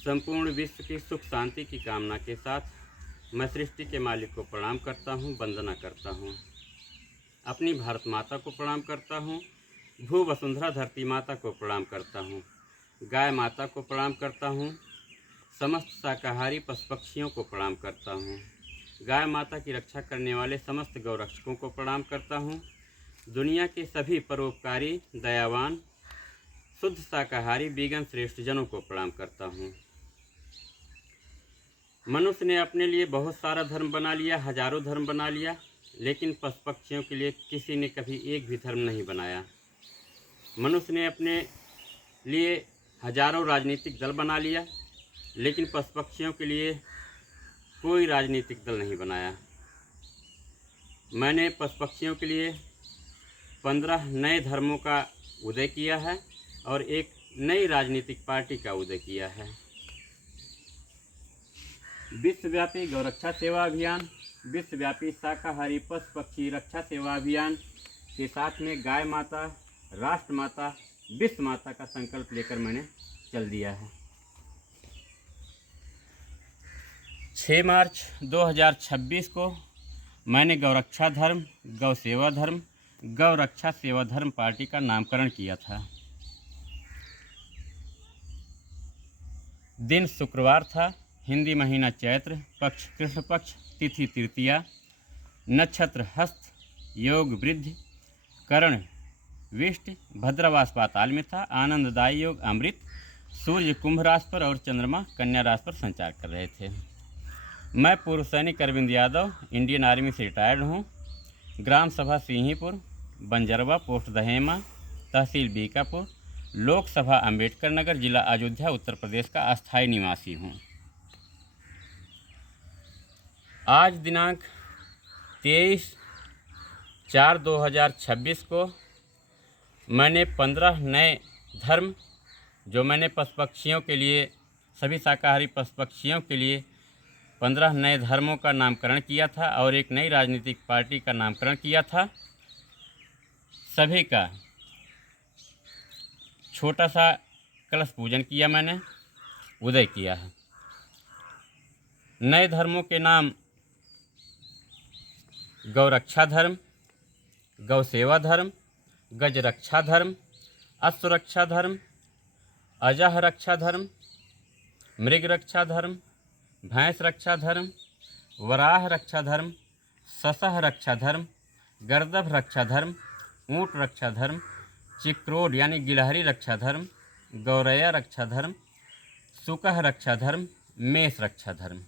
संपूर्ण विश्व की सुख शांति की कामना के साथ मैं सृष्टि के मालिक को प्रणाम करता हूँ, वंदना करता हूँ। अपनी भारत माता को प्रणाम करता हूँ, भू वसुंधरा धरती माता को प्रणाम करता हूँ, गाय माता को प्रणाम करता हूँ, समस्त शाकाहारी पशु पक्षियों को प्रणाम करता हूँ, गाय माता की रक्षा करने वाले समस्त गौरक्षकों को प्रणाम करता हूँ, दुनिया के सभी परोपकारी, दयावान, शुद्ध शाकाहारी वीगन श्रेष्ठ जनों को प्रणाम करता हूँ। मनुष्य ने अपने लिए बहुत सारा धर्म बना लिया, हजारों धर्म बना लिया, लेकिन पशु पक्षियों के लिए किसी ने कभी एक भी धर्म नहीं बनाया। मनुष्य ने अपने लिए हजारों राजनीतिक दल बना लिया, लेकिन पशु पक्षियों के लिए कोई राजनीतिक दल नहीं बनाया। मैंने पशु पक्षियों के लिए 15 नए धर्मों का उदय किया है और एक नई राजनीतिक पार्टी का उदय किया है। विश्वव्यापी गौरक्षा सेवा अभियान, विश्वव्यापी शाकाहारी पशु पक्षी रक्षा सेवा अभियान के साथ में गाय माता, राष्ट्र माता, विश्व माता का संकल्प लेकर मैंने चल दिया है। 6 मार्च 2026 को मैंने गौरक्षा धर्म, गौ सेवा धर्म, गौ रक्षा सेवा धर्म पार्टी का नामकरण किया था। दिन शुक्रवार था, हिंदी महीना चैत्र, पक्ष कृष्ण पक्ष, तिथि तृतीया, नक्षत्र हस्त, योग वृद्धि, करण विष्ट, भद्रवास पाताल में था, आनंददायी योग अमृत। सूर्य कुंभ राशि पर और चंद्रमा कन्या राशि पर संचार कर रहे थे। मैं पूर्व सैनिक अरविंद यादव इंडियन आर्मी से रिटायर्ड हूँ। ग्राम सभा सिंहीपुर, बंजरवा, पोस्ट दहेमा, तहसील बीकापुर, लोकसभा अंबेडकर नगर, जिला अयोध्या, उत्तर प्रदेश का अस्थायी निवासी हूँ। आज दिनांक 23/4/2026 को मैंने 15 नए धर्म, जो मैंने पशु पक्षियों के लिए, सभी शाकाहारी पशु पक्षियों के लिए 15 नए धर्मों का नामकरण किया था और एक नई राजनीतिक पार्टी का नामकरण किया था। सभी का छोटा सा कलश पूजन किया, मैंने उदय किया है। नए धर्मों के नाम गौरक्षा धर्म, गौ सेवा धर्म, गज रक्षा धर्म, अश्व रक्षा धर्म, अजह रक्षा धर्म, मृग रक्षा धर्म, भैंस रक्षा धर्म, वराह रक्षा धर्म, ससह रक्षा धर्म, गर्दभ रक्षा धर्म, ऊँट रक्षा धर्म, चिक्रोड यानी गिलहरी रक्षा धर्म, गौरैया रक्षा धर्म, सुकह रक्षा धर्म, मेष रक्षा धर्म।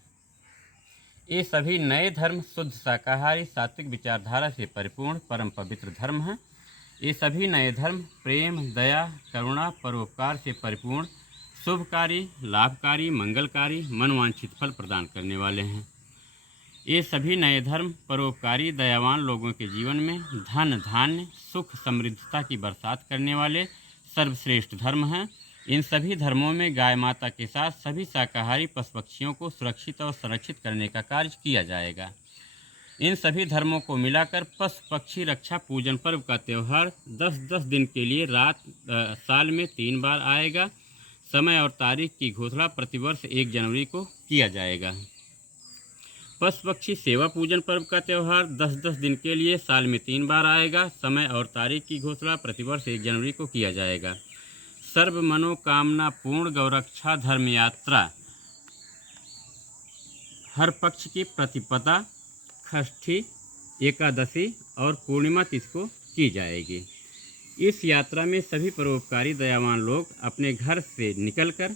ये सभी नए धर्म शुद्ध शाकाहारी सात्विक विचारधारा से परिपूर्ण परम पवित्र धर्म हैं। ये सभी नए धर्म प्रेम, दया, करुणा, परोपकार से परिपूर्ण, शुभकारी, लाभकारी, मंगलकारी, मनवांछित फल प्रदान करने वाले हैं। ये सभी नए धर्म परोपकारी, दयावान लोगों के जीवन में धन, धान्य, सुख, समृद्धता की बरसात करने वाले सर्वश्रेष्ठ धर्म हैं। इन सभी धर्मों में गाय माता के साथ सभी शाकाहारी पशु पक्षियों को सुरक्षित और संरक्षित करने का कार्य किया जाएगा। इन सभी धर्मों को मिलाकर पशु पक्षी रक्षा पूजन पर्व का त्यौहार 10-10 दिन के लिए साल में 3 बार आएगा। समय और तारीख की घोषणा प्रतिवर्ष 1 जनवरी को किया जाएगा। पशु पक्षी सेवा पूजन पर्व का त्यौहार 10-10 दिन के लिए साल में 3 बार आएगा। समय और तारीख की घोषणा प्रतिवर्ष 1 जनवरी को किया जाएगा। सर्व मनोकामना पूर्ण गौरक्षा धर्म यात्रा हर पक्ष की प्रतिपदा, षष्ठी, एकादशी और पूर्णिमा तिथि को की जाएगी। इस यात्रा में सभी परोपकारी दयावान लोग अपने घर से निकलकर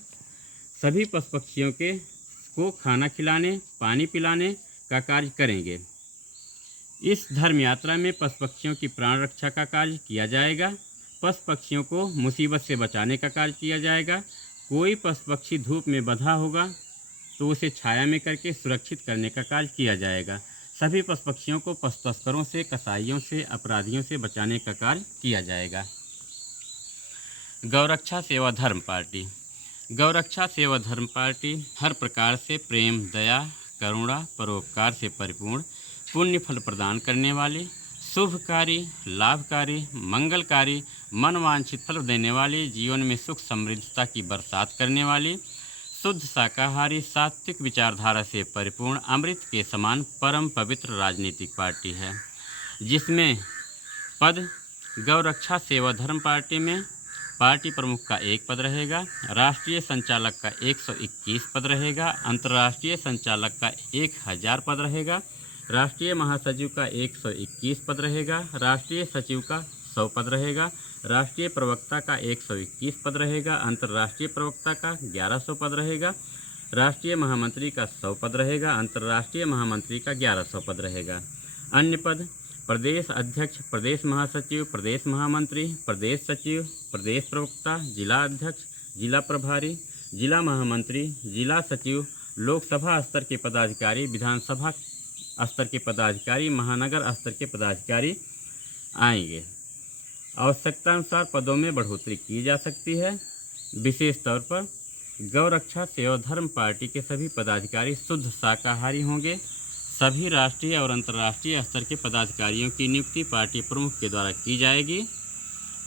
सभी पशु पक्षियों को खाना खिलाने, पानी पिलाने का कार्य करेंगे। इस धर्म यात्रा में पशु पक्षियों की प्राण रक्षा का कार्य किया जाएगा। पशु पक्षियों को मुसीबत से बचाने का कार्य किया जाएगा। कोई पशु पक्षी धूप में बंधा होगा तो उसे छाया में करके सुरक्षित करने का कार्य किया जाएगा। सभी पशु पक्षियों को पशु तस्करों से, कसाईयों से, अपराधियों से बचाने का कार्य किया जाएगा। गौरक्षा सेवा धर्म पार्टी। गौरक्षा सेवा धर्म पार्टी हर प्रकार से प्रेम, दया, करुणा, परोपकार से परिपूर्ण, पुण्य फल प्रदान करने वाले, शुभकारी, लाभकारी, मंगलकारी, मनवांछित फल देने वाले, जीवन में सुख समृद्धता की बरसात करने वाले, शुद्ध शाकाहारी सात्विक विचारधारा से परिपूर्ण अमृत के समान परम पवित्र राजनीतिक पार्टी है, जिसमें पद गौरक्षा सेवा धर्म पार्टी में पार्टी प्रमुख का 1 पद रहेगा, राष्ट्रीय संचालक का 121 पद रहेगा, अंतर्राष्ट्रीय संचालक का 1000 पद रहेगा, राष्ट्रीय महासचिव का 121 पद रहेगा, राष्ट्रीय सचिव का 100 पद रहेगा, राष्ट्रीय प्रवक्ता का 121 पद रहेगा, अंतर्राष्ट्रीय प्रवक्ता का 1100 पद रहेगा, राष्ट्रीय महामंत्री का 100 पद रहेगा, अंतर्राष्ट्रीय महामंत्री का 1100 पद रहेगा। अन्य पद प्रदेश अध्यक्ष, प्रदेश महासचिव, प्रदेश महामंत्री, प्रदेश सचिव, प्रदेश प्रवक्ता, जिला अध्यक्ष, जिला प्रभारी, जिला महामंत्री, जिला सचिव, लोकसभा स्तर के पदाधिकारी, विधानसभा स्तर के पदाधिकारी, महानगर स्तर के पदाधिकारी आएंगे। आवश्यकतानुसार पदों में बढ़ोतरी की जा सकती है। विशेष तौर पर गौरक्षा सेवा धर्म पार्टी के सभी पदाधिकारी शुद्ध शाकाहारी होंगे। सभी राष्ट्रीय और अंतर्राष्ट्रीय स्तर के पदाधिकारियों की नियुक्ति पार्टी प्रमुख के द्वारा की जाएगी।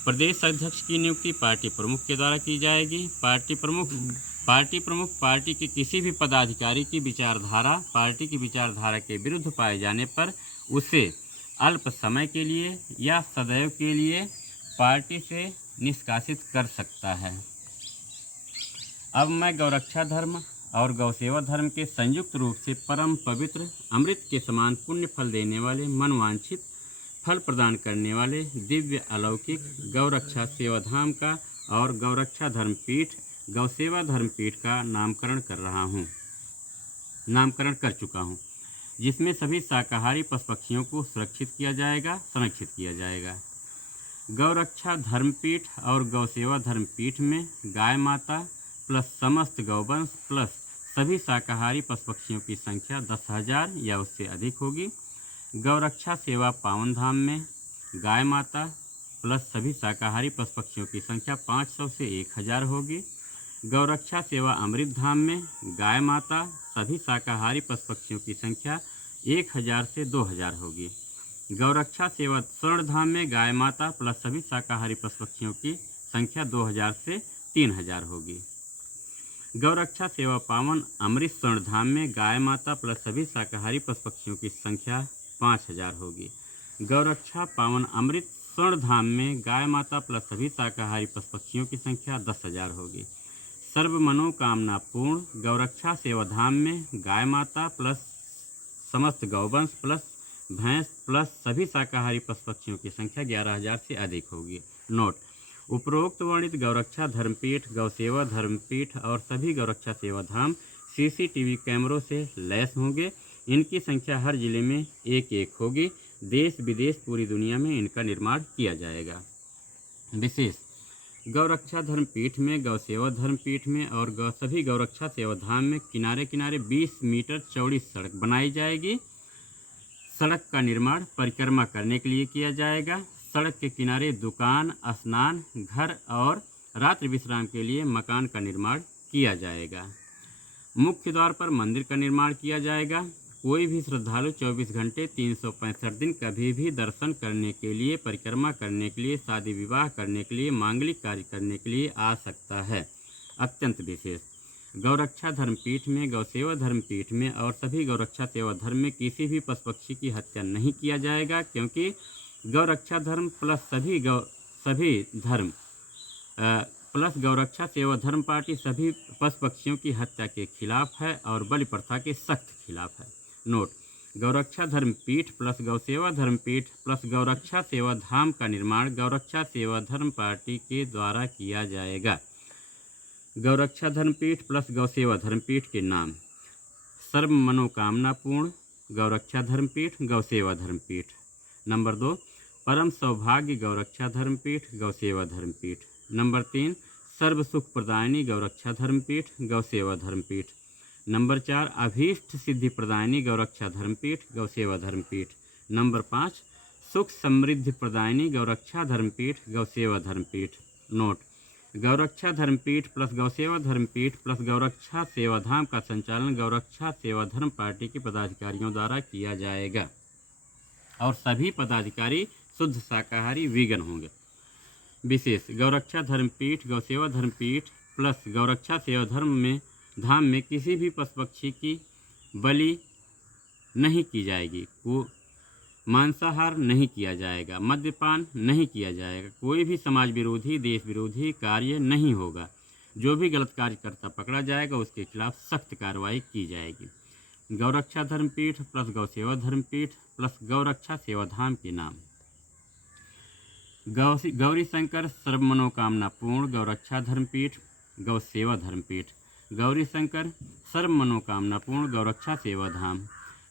प्रदेश अध्यक्ष की नियुक्ति पार्टी प्रमुख के द्वारा की जाएगी। पार्टी प्रमुख पार्टी के किसी भी पदाधिकारी की विचारधारा पार्टी की विचारधारा के विरुद्ध पाए जाने पर उसे अल्प समय के लिए या सदैव के लिए पार्टी से निष्कासित कर सकता है। अब मैं गौरक्षा धर्म और गौसेवा धर्म के संयुक्त रूप से परम पवित्र अमृत के समान पुण्य फल देने वाले, मनवांछित फल प्रदान करने वाले दिव्य अलौकिक गौरक्षा सेवाधाम का और गौरक्षा धर्मपीठ गौसेवा धर्मपीठ का नामकरण कर चुका हूँ, जिसमें सभी शाकाहारी पशु पक्षियों को सुरक्षित किया जाएगा, संरक्षित किया जाएगा। गौरक्षा धर्मपीठ और गौसेवा धर्मपीठ में गाय माता प्लस समस्त गौवंश प्लस सभी शाकाहारी पशु पक्षियों की संख्या 10,000 या उससे अधिक होगी। गौरक्षा सेवा पावन धाम में गाय माता प्लस सभी शाकाहारी पशु पक्षियों की संख्या 500 से 1000 होगी। गौरक्षा सेवा अमृत धाम में गाय माता सभी शाकाहारी पशु पक्षियों की संख्या 1000 से 2000 होगी। गौरक्षा सेवा स्वर्ण धाम में गाय माता प्लस सभी शाकाहारी पशु पक्षियों की संख्या 2000 से 3000 होगी। गौरक्षा सेवा पावन अमृत स्वर्ण धाम में गाय माता प्लस सभी शाकाहारी पशु पक्षियों की संख्या 5000 होगी। गौरक्षा पावन अमृत स्वर्ण धाम में गाय माता प्लस सभी शाकाहारी पशु पक्षियों की संख्या 10,000 होगी। सर्व मनोकामना पूर्ण गौरक्षा सेवा धाम में गाय माता प्लस समस्त गौवंश प्लस भैंस प्लस सभी शाकाहारी पशु पक्षियों की संख्या 11,000 से अधिक होगी। नोट: उपरोक्त वर्णित गौरक्षा धर्मपीठ, गौसेवा धर्मपीठ और सभी गौरक्षा सेवा धाम CCTV कैमरों से लैस होंगे। इनकी संख्या हर जिले में एक होगी। देश विदेश पूरी दुनिया में इनका निर्माण किया जाएगा। विशेष: गौरक्षा धर्मपीठ में, गौसेवा धर्मपीठ में और सभी गौरक्षा सेवा धाम में किनारे किनारे 20 मीटर चौड़ी सड़क बनाई जाएगी। सड़क का निर्माण परिक्रमा करने के लिए किया जाएगा। सड़क के किनारे दुकान, स्नान घर और रात्रि विश्राम के लिए मकान का निर्माण किया जाएगा। मुख्य द्वार पर मंदिर का निर्माण किया जाएगा। कोई भी श्रद्धालु 24 घंटे 365 दिन कभी भी दर्शन करने के लिए, परिक्रमा करने के लिए, शादी विवाह करने के लिए, मांगलिक कार्य करने के लिए आ सकता है। अत्यंत विशेष: गौरक्षा धर्मपीठ में, गौसेवा धर्मपीठ में और सभी गौरक्षा सेवा धर्म में किसी भी पशु पक्षी की हत्या नहीं किया जाएगा, क्योंकि गौरक्षा धर्म प्लस सभी धर्म प्लस गौरक्षा सेवा धर्म पार्टी सभी पशु पक्षियों की हत्या के खिलाफ है और बलि प्रथा के सख्त खिलाफ है। नोट: गौरक्षा धर्मपीठ प्लस गौसेवा धर्मपीठ प्लस गौरक्षा सेवा धाम का निर्माण गौरक्षा सेवा धर्म पार्टी के द्वारा किया जाएगा। गौरक्षा धर्मपीठ प्लस गौसेवा धर्मपीठ के नाम: सर्व मनोकामना पूर्ण गौरक्षा धर्मपीठ, गौसेवा धर्मपीठ। नंबर 2, परम सौभाग्य गौरक्षा धर्मपीठ, गौसेवा धर्मपीठ। नंबर 3, सर्व सुख प्रदायिनी गौरक्षा धर्मपीठ, गौसेवा धर्मपीठ। नंबर 4, अभीष्ट सिद्धि प्रदायिनी गौरक्षा धर्मपीठ, गौसेवा धर्मपीठ। नंबर 5, सुख समृद्धि प्रदायिनी गौरक्षा धर्मपीठ, गौसेवा धर्मपीठ। नोट: गौरक्षा धर्मपीठ प्लस गौसेवा धर्मपीठ प्लस गौरक्षा सेवाधाम का संचालन गौरक्षा सेवा धर्म पार्टी के पदाधिकारियों द्वारा किया जाएगा और सभी पदाधिकारी शुद्ध शाकाहारी वीगन होंगे। विशेष: गौरक्षा धर्मपीठ, गौसेवा धर्मपीठ प्लस गौरक्षा सेवा धर्म में धाम में किसी भी पशु पक्षी की बलि नहीं की जाएगी, मांसाहार नहीं किया जाएगा, मद्यपान नहीं किया जाएगा, कोई भी समाज विरोधी देश विरोधी कार्य नहीं होगा। जो भी गलत कार्य करता पकड़ा जाएगा उसके खिलाफ सख्त कार्रवाई की जाएगी। गौरक्षा धर्मपीठ प्लस गौसेवा धर्मपीठ प्लस गौरक्षा सेवाधाम के नाम। गौरी शंकर सर्व मनोकामना पूर्ण गौरक्षा धर्मपीठ गौसेवा धर्मपीठ। गौरी शंकर सर्व मनोकामना पूर्ण गौरक्षा सेवाधाम।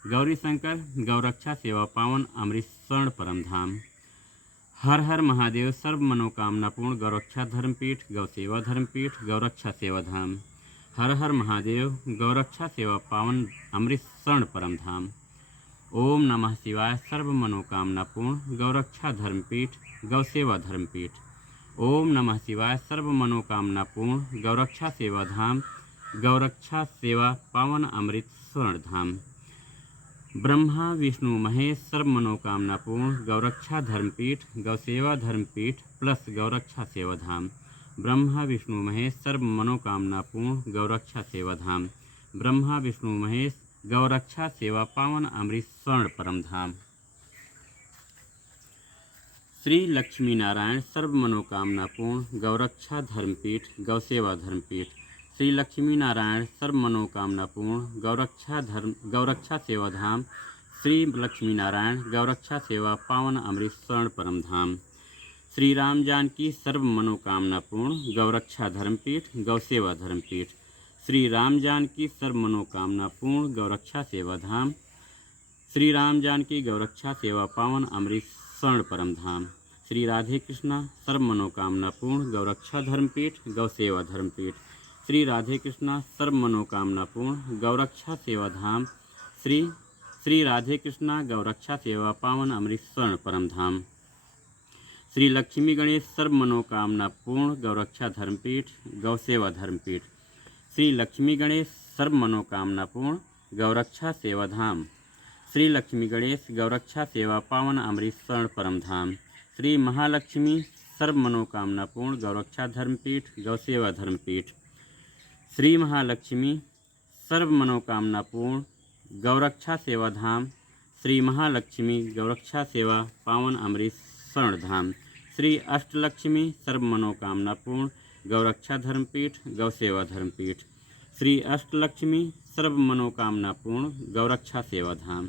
गौरी शंकर गौरक्षा सेवा पावन अमृत स्वर्ण परम धाम। हर हर महादेव सर्व मनोकामना पूर्ण गौरक्षा धर्मपीठ गौसेवा धर्मपीठ गौरक्षा सेवाधाम। हर हर महादेव गौरक्षा सेवा पावन अमृत स्वर्ण परम धाम। ओम नमः शिवाय सर्व मनोकामना पूर्ण गौरक्षा धर्मपीठ गौसेवा धर्मपीठ। ओम नमः शिवाय सर्व मनोकामना पूर्ण गौरक्षा सेवाधाम गौरक्षा सेवा पावन अमृत स्वर्ण धाम। ब्रह्मा विष्णु महेश सर्व मनोकामना पूर्ण गौरक्षा धर्मपीठ गौसेवा धर्मपीठ प्लस गौरक्षा सेवाधाम। ब्रह्मा विष्णु महेश सर्व मनोकामना पूर्ण गौरक्षा सेवाधाम। ब्रह्मा विष्णु महेश गौरक्षा सेवा पावन अमृत स्वर्ण परम धाम। श्री लक्ष्मी नारायण सर्व मनोकामना पूर्ण गौरक्षा धर्मपीठ गौसेवा धर्मपीठ। श्री लक्ष्मी नारायण सर्व मनोकामना पूर्ण गौरक्षा सेवाधाम। श्री लक्ष्मी नारायण गौरक्षा सेवा पावन अमृत स्वर्ण परम धाम। श्री राम जानकी सर्व मनोकामना पूर्ण गौरक्षा धर्मपीठ गौसेवा धर्मपीठ। श्री राम जानकी सर्व मनोकामना पूर्ण गौरक्षा सेवाधाम। श्री राम जानकी गौरक्षा सेवा पावन अमृत स्वर्ण परम धाम। श्री राधे कृष्णा सर्व मनोकामना पूर्ण गौरक्षा धर्मपीठ गौसेवा धर्मपीठ। श्री राधे कृष्णा सर्व मनोकामना पूर्ण गौरक्षा सेवाधाम। श्री राधे कृष्णा गौरक्षा सेवा पावन अमृत स्वर्ण परम धाम। श्री लक्ष्मी गणेश सर्व मनोकामना पूर्ण गौरक्षा धर्मपीठ गौसेवा धर्मपीठ। श्री लक्ष्मी गणेश सर्व मनोकामना पूर्ण गौरक्षा सेवाधाम। श्री लक्ष्मी गणेश गौरक्षा सेवा पावन अमृत स्वर्ण परम धाम। श्री महालक्ष्मी सर्व मनोकामना पूर्ण गौरक्षा धर्मपीठ गौसेवा धर्मपीठ। श्री महालक्ष्मी सर्व मनोकामना पूर्ण गौरक्षा सेवाधाम। श्री महालक्ष्मी गौरक्षा सेवा पावन अमृत स्वर्ण धाम। श्री अष्टलक्ष्मी सर्व मनोकामना पूर्ण गौरक्षा धर्मपीठ गौसेवा धर्मपीठ। श्री अष्टलक्ष्मी सर्व मनोकामना पूर्ण गौरक्षा सेवाधाम।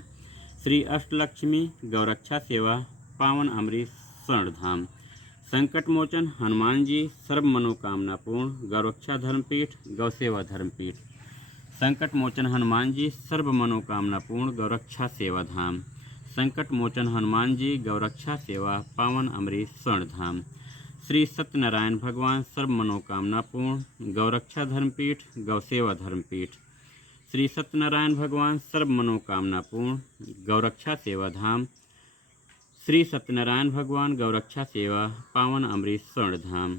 श्री अष्टलक्ष्मी गौरक्षा सेवा पावन अमृत स्वर्ण धाम। संकट मोचन हनुमान जी सर्व मनोकामना पूर्ण गौरक्षा धर्मपीठ गौसेवा धर्मपीठ। संकट मोचन हनुमान जी सर्व मनोकामना पूर्ण गौरक्षा सेवाधाम। संकट मोचन हनुमान जी गौरक्षा सेवा पावन अमृत स्वर्ण धाम। श्री सत्यनारायण भगवान सर्व मनोकामना पूर्ण गौरक्षा धर्मपीठ गौसेवा धर्मपीठ। श्री सत्यनारायण भगवान सर्व मनोकामना पूर्ण गौरक्षा सेवाधाम। श्री सत्यनारायण भगवान गौरक्षा सेवा पावन अमृत स्वर्ण धाम।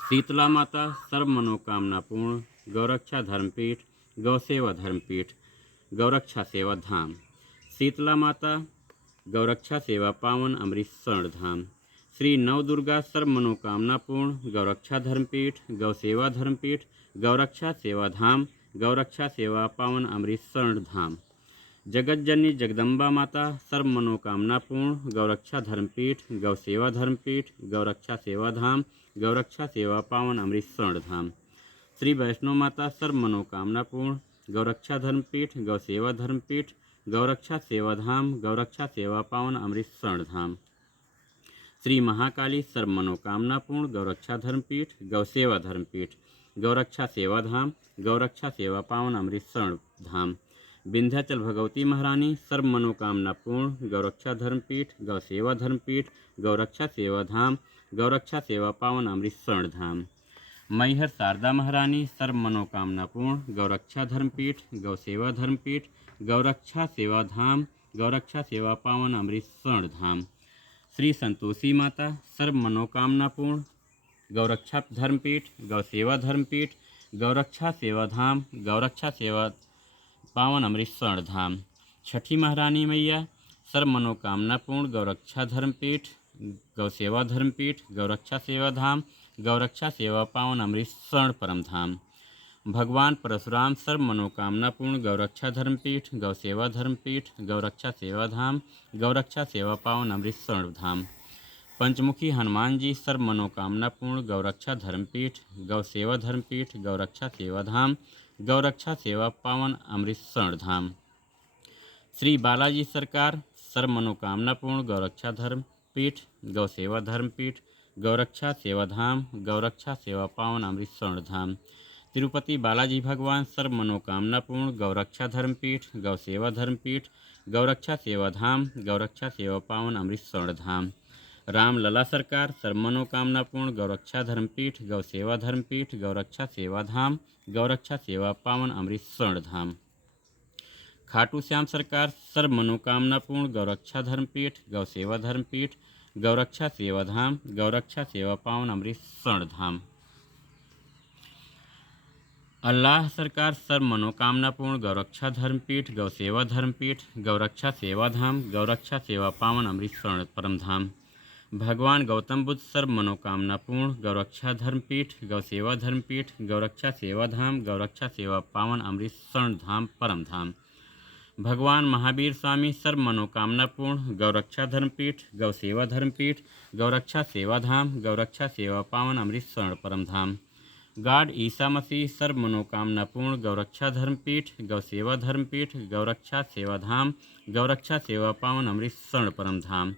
शीतला माता सर्व मनोकामना पूर्ण गौरक्षा धर्मपीठ गौसेवा धर्मपीठ गौरक्षा सेवा धाम। शीतला माता गौरक्षा सेवा पावन अमृत स्वर्ण धाम। श्री नवदुर्गा सर्व मनोकामना पूर्ण गौरक्षा धर्मपीठ गौसेवा धर्मपीठ गौरक्षा सेवाधाम गौरक्षा सेवा पावन अमृत स्वर्ण धाम। जगत जननी जगदम्बा माता सर्व मनोकामना पूर्ण गौरक्षा धर्मपीठ गौसेवा धर्मपीठ गौरक्षा सेवाधाम गौरक्षा सेवा पावन अमृत स्वर्ण धाम। श्री वैष्णो माता सर्व मनोकामना पूर्ण गौरक्षा धर्मपीठ गौसेवा धर्मपीठ गौरक्षा सेवाधाम गौरक्षा सेवा पावन अमृत स्वर्ण धाम। श्री महाकाली सर्व मनोकामना पूर्ण गौरक्षा धर्मपीठ गौसेवा धर्मपीठ गौरक्षा सेवाधाम गौरक्षा सेवा पावन अमृत स्वर्ण धाम। विंध्याचल भगवती महारानी सर्व मनोकामना पूर्ण गौरक्षा धर्मपीठ गौसेवा धर्मपीठ गौरक्षा सेवाधाम गौरक्षा सेवा पावन अमृत स्वर्ण धाम। मैहर शारदा महारानी सर्व मनोकामना पूर्ण गौरक्षा धर्मपीठ गौसेवा धर्मपीठ गौरक्षा सेवाधाम गौरक्षा सेवा पावन अमृत स्वर्ण धाम। श्री संतोषी माता सर्व मनोकामना पूर्ण गौरक्षा धर्मपीठ गौसेवा धर्मपीठ गौरक्षा सेवाधाम गौरक्षा सेवा पावन अमृत स्वर्ण धाम। छठी महारानी मैया सर्व मनोकामना पूर्ण गौरक्षा धर्मपीठ गौसेवा धर्मपीठ गौरक्षा सेवाधाम गौरक्षा सेवा पावन अमृत स्वर्ण परम धाम। भगवान परशुराम सर्व मनोकामना पूर्ण गौरक्षा धर्मपीठ गौसेवा धर्मपीठ गौरक्षा सेवाधाम गौरक्षा सेवा पावन अमृत स्वर्ण धाम। पंचमुखी हनुमान जी सर्व मनोकामना पूर्ण गौरक्षा धर्मपीठ गौसेवा धर्मपीठ गौरक्षा सेवाधाम गौरक्षा सेवा पावन अमृत स्वर्ण धाम। श्री बालाजी सरकार सर्व मनोकामना पूर्ण गौरक्षा धर्मपीठ गौसेवा धर्मपीठ गौरक्षा सेवाधाम गौरक्षा सेवा पावन अमृत स्वर्ण धाम। तिरुपति बालाजी भगवान सर्व मनोकामना पूर्ण गौरक्षा धर्मपीठ गौसेवा धर्मपीठ गौरक्षा सेवाधाम गौरक्षा सेवा पावन अमृत स्वर्ण धाम। रामलला सरकार सर्व मनोकामना पूर्ण गौरक्षा धर्मपीठ गौसेवा धर्मपीठ गौरक्षा सेवाधाम गौरक्षा सेवा पावन अमृत स्वर्ण धाम। खाटू श्याम सरकार सर्व मनोकामना पूर्ण गौरक्षा धर्मपीठ गौसेवा धर्मपीठ गौरक्षा सेवाधाम गौरक्षा सेवा पावन अमृत स्वर्ण धाम। अल्लाह सरकार सर्व मनोकामना पूर्ण गौरक्षा धर्मपीठ गौसेवा धर्मपीठ गौरक्षा सेवाधाम गौरक्षा सेवा पावन अमृत स्वर्ण परम धाम। भगवान गौतम बुद्ध सर्व मनोकामना पूर्ण गौरक्षा धर्मपीठ गौसेवा धर्मपीठ गौरक्षा सेवाधाम गौरक्षा सेवा पावन अमृत स्वर्ण धाम परम धाम। भगवान महावीर स्वामी सर्व मनोकामना पूर्ण गौरक्षा धर्मपीठ गौसेवा धर्मपीठ गौरक्षा सेवाधाम गौरक्षा सेवा पावन अमृत स्वर्ण परम धाम। गॉड ईसा मसीह सर्व मनोकामना पूर्ण गौरक्षा धर्मपीठ गौसेवा धर्मपीठ गौरक्षा सेवाधाम गौरक्षा सेवा पावन अमृत स्वर्ण परम धाम।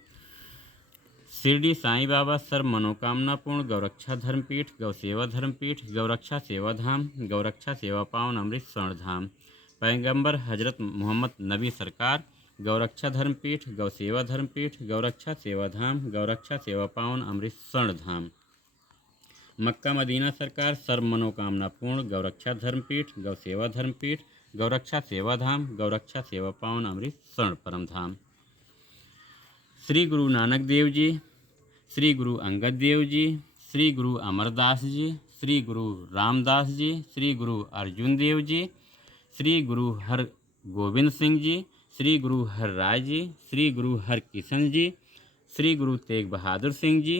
शिरडी साईं बाबा सर्व मनोकामना पूर्ण गौरक्षा धर्मपीठ गौसेवा धर्मपीठ गौरक्षा सेवाधाम गौरक्षा सेवा पावन अमृत स्वर्ण धाम। पैगंबर हजरत मोहम्मद नबी सरकार गौरक्षा धर्मपीठ गौसेवा धर्मपीठ गौरक्षा सेवाधाम गौरक्षा सेवा पावन अमृत स्वर्ण धाम। मक्का मदीना सरकार सर्व मनोकामना पूर्ण गौरक्षा धर्मपीठ गौसेवा धर्मपीठ गौरक्षा सेवाधाम गौरक्षा सेवा पावन अमृत स्वर्ण परम धाम। श्री गुरु नानक देव जी श्री गुरु अंगद देव जी श्री गुरु अमरदास जी श्री गुरु रामदास जी श्री गुरु अर्जुन देव जी श्री गुरु हर गोविंद सिंह जी श्री गुरु हर राय जी श्री गुरु हर किशन जी श्री गुरु तेग बहादुर सिंह जी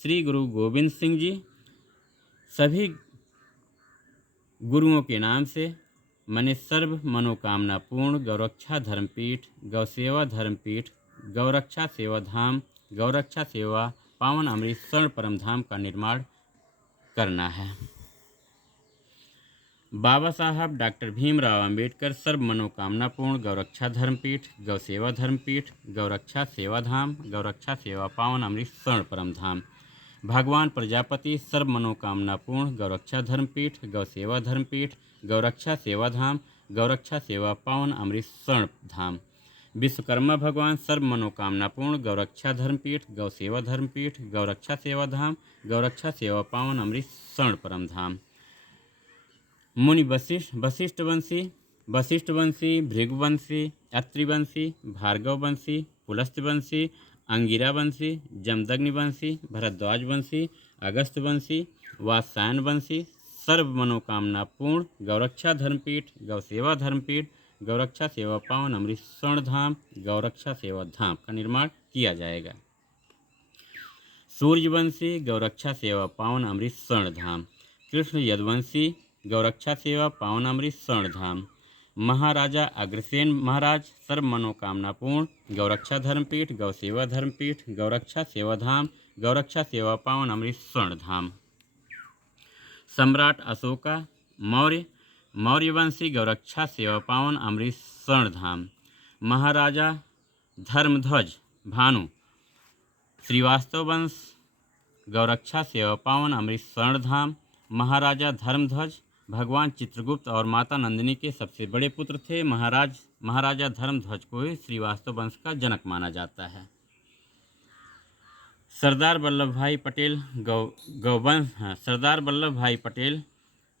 श्री गुरु गोविंद सिंह जी सभी गुरुओं के नाम से मैंने सर्व मनोकामना पूर्ण गौरक्षा धर्मपीठ गौसेवा धर्मपीठ गौरक्षा सेवाधाम गौरक्षा सेवा पावन अमृत स्वर्ण परम धाम का निर्माण करना है। बाबा साहब डॉक्टर भीमराव अंबेडकर सर्व मनोकामना पूर्ण गौरक्षा धर्मपीठ गौसेवा धर्मपीठ गौरक्षा सेवाधाम गौरक्षा सेवा पावन अमृत स्वर्ण परम धाम। भगवान प्रजापति सर्व मनोकामना पूर्ण गौरक्षा धर्मपीठ गौसेवा धर्मपीठ गौरक्षा सेवाधाम गौरक्षा सेवा पावन अमृत स्वर्ण धाम। विश्वकर्मा भगवान सर्व मनोकामना पूर्ण गौरक्षा धर्मपीठ गौसेवा धर्मपीठ गौरक्षा सेवाधाम गौरक्षा सेवा पावन अमृत स्वर्ण परम धाम। मुनि वशिष्ठ वंशी भृगुवंशी अत्रिवंशी भार्गववंशी पुलस्त्यवंशी अंगिरा वंशी जमदग्नि वंशी भरद्वाज वंशी अगस्त वंशी वात्सायन वंशी सर्व मनोकामना पूर्ण गौरक्षा धर्मपीठ गौसेवा धर्मपीठ गौरक्षा सेवा पावन अमृत स्वर्ण धाम गौरक्षा सेवा धाम का निर्माण किया जाएगा। सूर्यवंशी गौरक्षा सेवा पावन अमृत स्वर्ण धाम। कृष्ण यदुवंशी गौरक्षा सेवा पावन अमृत स्वर्ण धाम। महाराजा अग्रसेन महाराज सर्व मनोकामना पूर्ण गौरक्षा धर्मपीठ गौसेवा धर्मपीठ गौरक्षा सेवाधाम गौरक्षा सेवा पावन अमृत स्वर्ण धाम। सम्राट अशोका मौर्यवंशी गौरक्षा सेवा पावन अमृत स्वर्ण धाम। महाराजा धर्मध्वज भानु श्रीवास्तव वंश गौरक्षा सेवा पावन अमृत स्वर्ण धाम। महाराजा धर्मध्वज भगवान चित्रगुप्त और माता नंदिनी के सबसे बड़े पुत्र थे। महाराजा धर्मध्वज को ही श्रीवास्तव वंश का जनक माना जाता है। सरदार वल्लभ भाई पटेल सरदार वल्लभ भाई पटेल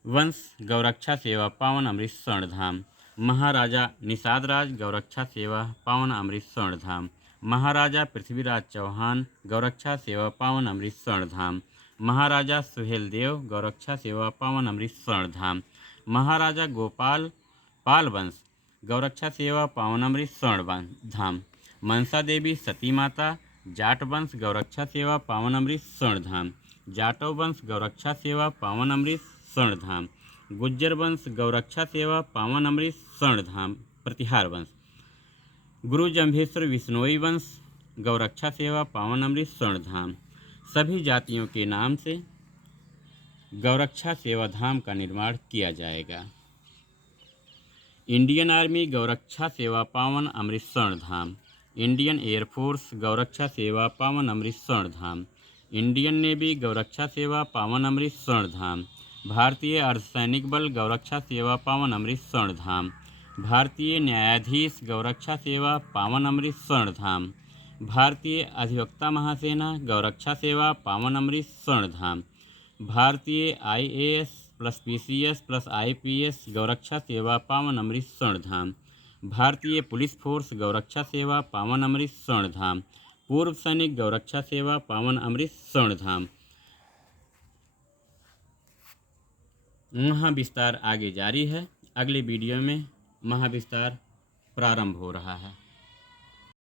वंश गौरक्षा सेवा पावन अमृत स्वर्ण धाम। महाराजा निषाद राज गौरक्षा सेवा पावन अमृत स्वर्ण धाम। महाराजा पृथ्वीराज चौहान गौरक्षा सेवा पावन अमृत स्वर्ण धाम। महाराजा सुहेल देव गौरक्षा सेवा पावन अमृत स्वर्ण धाम। महाराजा गोपाल पाल वंश गौरक्षा सेवा पावन अमृत स्वर्ण धाम। मनसा देवी सती माता जाट वंश गौरक्षा सेवा पावन अमृत स्वर्ण धाम। जाटव वंश गौरक्षा सेवा पावन अमृत स्वर्ण धाम। गुज्जर वंश गौरक्षा सेवा पावन अमृत स्वर्णधाम प्रतिहार वंश। गुरु जम्भेश्वर विश्नोई वंश गौरक्षा सेवा पावन अमृत स्वर्णधाम। सभी जातियों के नाम से गौरक्षा सेवा धाम का निर्माण किया जाएगा। इंडियन आर्मी गौरक्षा सेवा पावन अमृत स्वर्णधाम। इंडियन एयरफोर्स गौरक्षा सेवा पावन अमृत स्वर्णधाम। इंडियन नेवी गौरक्षा सेवा पावन अमृत स्वर्णधाम। भारतीय अर्धसैनिक बल गौरक्षा सेवा पावन अमृत स्वर्णधाम। भारतीय न्यायाधीश गौरक्षा सेवा पावन अमृत स्वर्णधाम। भारतीय अधिवक्ता महासेना गौरक्षा सेवा पावन अमृत स्वर्णधाम। भारतीय IAS plus PCS plus IPS गौरक्षा सेवा पावन अमृत स्वर्णधाम। भारतीय पुलिस फोर्स गौरक्षा सेवा पावन अमृत स्वर्णधाम। पूर्व सैनिक गौरक्षा सेवा पावन अमृत स्वर्णधाम। महाविस्तार आगे जारी है। अगले वीडियो में महाविस्तार प्रारंभ हो रहा है।